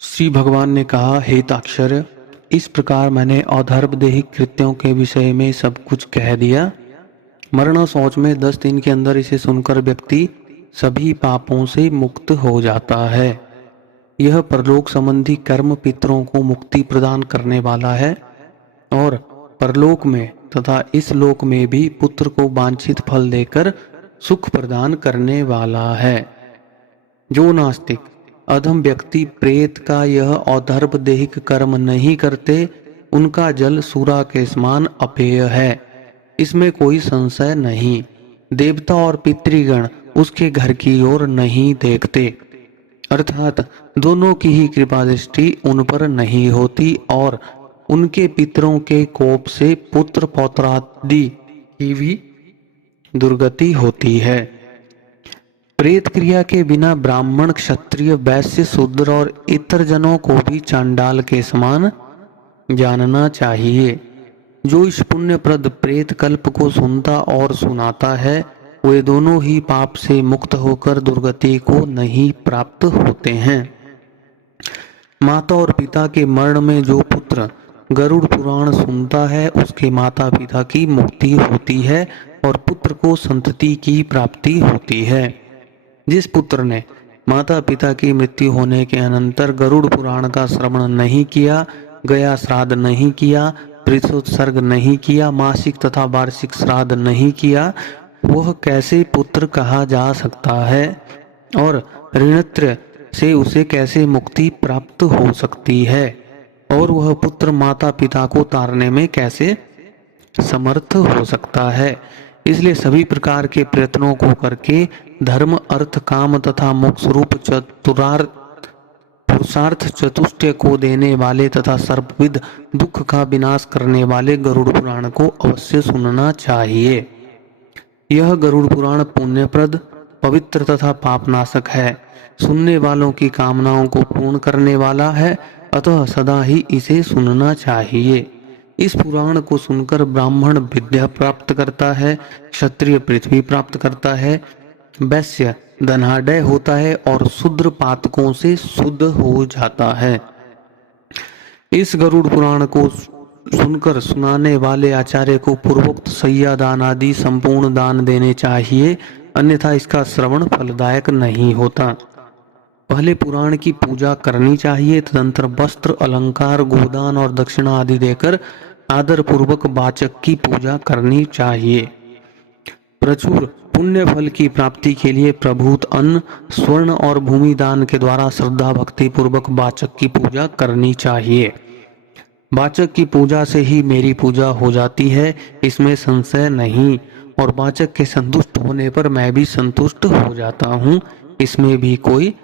श्री भगवान ने कहा, हे ताक्षर, इस प्रकार मैंने औधर्मदेहिक कृत्यों के विषय में सब कुछ कह दिया। मरण शौच में 10 दिन के अंदर इसे सुनकर व्यक्ति सभी पापों से मुक्त हो जाता है। यह परलोक संबंधी कर्म पितरों को मुक्ति प्रदान करने वाला है और परलोक में तथा इस लोक में भी पुत्र को वांछित फल देकर सुख प्रदान करने वाला है। जो नास्तिक अधम व्यक्ति प्रेत का यह औधर्मदेहिक कर्म नहीं करते, उनका जल सूरा के समान अपेय है, इसमें कोई संशय नहीं। देवता और पितृगण उसके घर की ओर नहीं देखते, अर्थात दोनों की ही कृपा दृष्टि उन पर नहीं होती और उनके पितरों के कोप से पुत्र पौत्रादि की भी दुर्गति होती है। प्रेत क्रिया के बिना ब्राह्मण, क्षत्रिय, वैश्य, शूद्र और इतर जनों को भी चांडाल के समान जानना चाहिए। जो इस पुण्यप्रद प्रेत कल्प को सुनता और सुनाता है, वे दोनों ही पाप से मुक्त होकर दुर्गति को नहीं प्राप्त होते हैं। माता और पिता के मरण में जो पुत्र गरुड़ पुराण सुनता है, उसके माता पिता की मुक्ति होती है और पुत्र को संतति की प्राप्ति होती है। जिस पुत्र ने माता पिता की मृत्यु होने के अनंतर गरुड़ पुराण का श्रवण नहीं किया, गया श्राद्ध नहीं किया, पितरोत्सर्ग नहीं किया, मासिक तथा वार्षिक श्राद्ध नहीं किया, वह कैसे पुत्र कहा जा सकता है और ऋणत्र से उसे कैसे मुक्ति प्राप्त हो सकती है और वह पुत्र माता पिता को तारने में कैसे समर्थ हो सकता है। इसलिए सभी प्रकार के प्रयत्नों को करके धर्म, अर्थ, काम तथा मोक्ष रूप पुरुषार्थ चतुष्टय को देने वाले तथा सर्वविध दुख का विनाश करने वाले गरुड़ पुराण को अवश्य सुनना चाहिए। यह गरुड़ पुराण पुण्यप्रद, पवित्र तथा पापनाशक है, सुनने वालों की कामनाओं को पूर्ण करने वाला है, अतः सदा ही इसे सुनना चाहिए। इस पुराण को सुनकर ब्राह्मण विद्या प्राप्त करता है, क्षत्रिय पृथ्वी प्राप्त करता है, वैश्य धनाढ्य होता है और शूद्र पातकों से शुद्ध हो जाता है। इस गरुड़ पुराण को सुनकर सुनाने वाले आचार्य को पूर्वोक्त शय्या दान आदि संपूर्ण दान देने चाहिए, अन्यथा इसका श्रवण फलदायक नहीं होता। पहले पुराण की पूजा करनी चाहिए, तदंतर वस्त्र, अलंकार, गोदान और दक्षिणा आदि देकर आदर पूर्वक वाचक की पूजा करनी चाहिए। प्रचुर पुण्य फल की प्राप्ति के लिए प्रभूत अन्न, स्वर्ण और भूमि दान के द्वारा श्रद्धा भक्ति पूर्वक वाचक की पूजा करनी चाहिए। वाचक की पूजा से ही मेरी पूजा हो जाती है, इसमें संशय नहीं, और वाचक के संतुष्ट होने पर मैं भी संतुष्ट हो जाता हूँ, इसमें भी कोई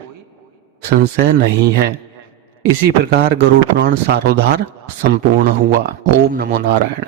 संशय नहीं है। इसी प्रकार गरुड़ पुराण सारोद्धार संपूर्ण हुआ। ओम नमो नारायण।